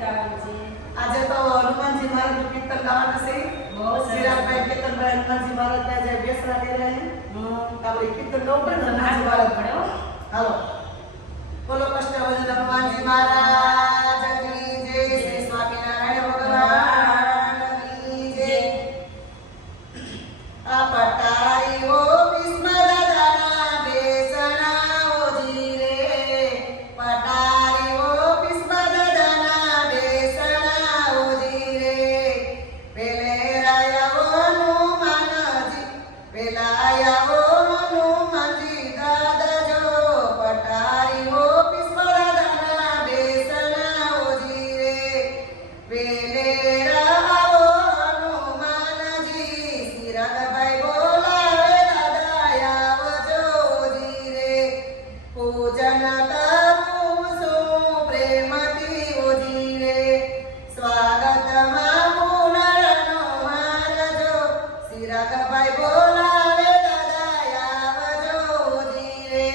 આજે તો હનુमानजी महाराज નું કીર્તન ગાવાના છે. ચિરાગભાઈ કેતનભાઈ હનુमानजी महाराज ના જે બેસરા કરી રહ્યા છે. આપણે કીર્તન ગાવું પડે ને હનુमानजी महाराज પડે. હાલો બોલો કષ્ટભંજન હનુમાનજી મહારાજ કી જય. શ્રી સ્વામિનારાયણ ભગવાન કી જય. આ પટારી ઓ ભીષ્મ દાદાના બેસણા ઓજી રે. પટારી ઓ ભીષ્મ દાદાના બેસણા ઓજી રે. પેલે રાયા હનુમાનજી પેલાયા હનુમાનજી દાદા જો. પટારી ઓ ભીષ્મ દાદાના બેસણા ઓજી રે. પેલે રાવો હનુમાનજી સિરાગભાઈ બોલાવે દાદા આવજો જી રે. પૂજન કરું છું પ્રેમથી ઓજી રે. સ્વાગતમાં પુનરનો હારજો. સિરાગભાઈ બોલાવે દાદા આવજો જી રે.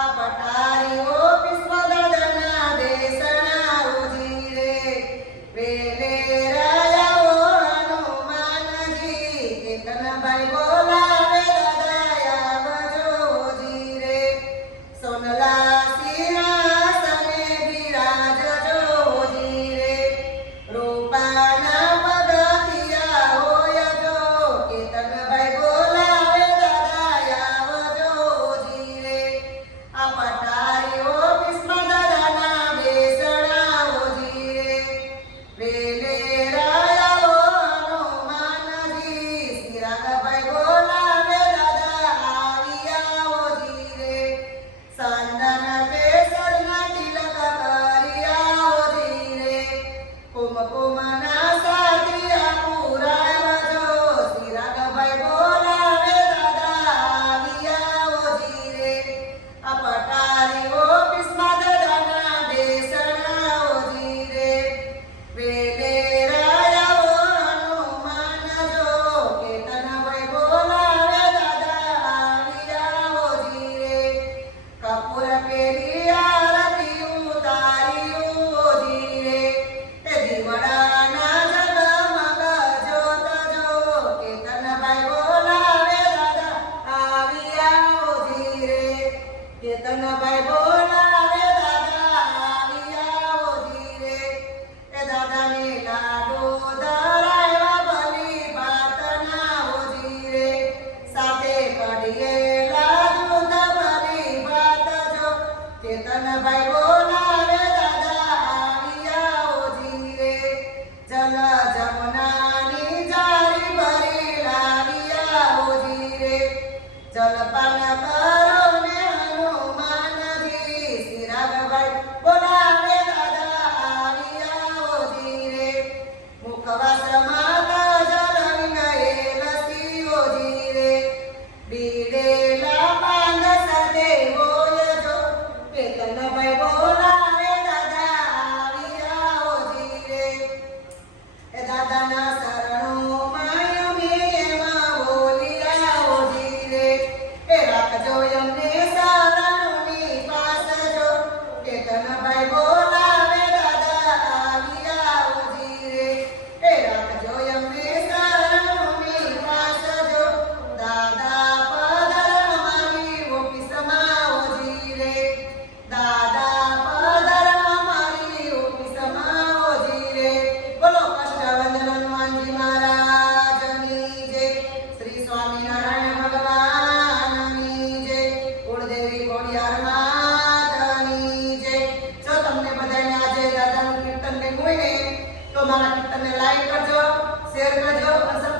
આ પટારીઓ ભીષ્મ દાદાના બેસણા ઓજી રે. વેલે રાયાઓ હનુમાનજી કેતનભાઈ બોલાવે દાદા આવજો જી રે. સોનલા સિંહાસને બિરાજજો જી રે. રૂપાના પગથિયા હોય જો. કેતનભાઈ બોલાવે દાદા આવજો જી રે. આ પટારીઓ ભીષ્મ દાદાના બેસણા ઓજી રે. વેલે રાયાઓ હનુમાનજી સિરાગભાઈ બોલાવે દાદા આવ્યા ઓજી રે. સંદન કેસરના તિલક કર્યા ઓજી રે. કુમકુમના સાથિયા પુરાવજો. સિરાગભાઈ બોલાવે દાદા આવ્યા ઓજી રે. આ પટારીઓ ભીષ્મ દાદાના બેસણા ઓજી રે. વેલે રાયાઓ હનુમાનજો કેતનભાઈ બોલાવે દાદા આવ્યા ઓજી રે. કપૂર કેરી આરતી ઉતારી ઓજી રે. તે દીવડાના જગમગ જોત જો. કેતનભાઈ બોલાવે દાદા આવ્યા ઓજી રે. કેતનભાઈ બોલાવે દાદા આવ્યા ઓજી રે. એ દાદાને લાડુ ધરાવ્યા ભલી ભાતના ઓજી રે. સાથે કઢિયેલા દૂધ ભલી ભાત જો. કેતનભાઈ બોલાવે દાદા આવ્યા ઓજી રે. જલ જમનાની જારી ભરી લાવ્યા ઓજી રે. જલપાન કરો ને હનુમાનજી. સિરાગભાઈ બોલાવે દાદા આવ્યા ઓજી રે. મુખવાસમાં જલ વિંગયેલસી ઓજી રે. બીડેલા પાંદ સાથે બોલજો. કેતનભાઈ બોલાવે દાદા આવ્યા ઓજી રે. એ દાદાના શરણોમાં અમે એમાં બોલ્યા ઓજી રે. એ રાખજો અમને શરણોની પાસજો. કેતનભાઈ બોલાવે દાદા આવ્યા ઓજી રે. એ રાખજો અમને શરણોની પાસજો. દાદા પધાર અમારી ઓફિસમાં ઓજી રે. દાદા પધાર અમારી ઓફિસમાં ઓજી રે. બોલો કષ્ટભંજન હનુમાનજી મહારાજની જય. શ્રી સ્વામિનારાયણ ભગવાનની જય. કુળદેવી કોડિયાર માતાની જય. જો તમને બધાને આજે દાદાનું કીર્તન ગમ્યું હોય ને તો મારા કીર્તનને લાઈક કરજો, શેર કરજો અને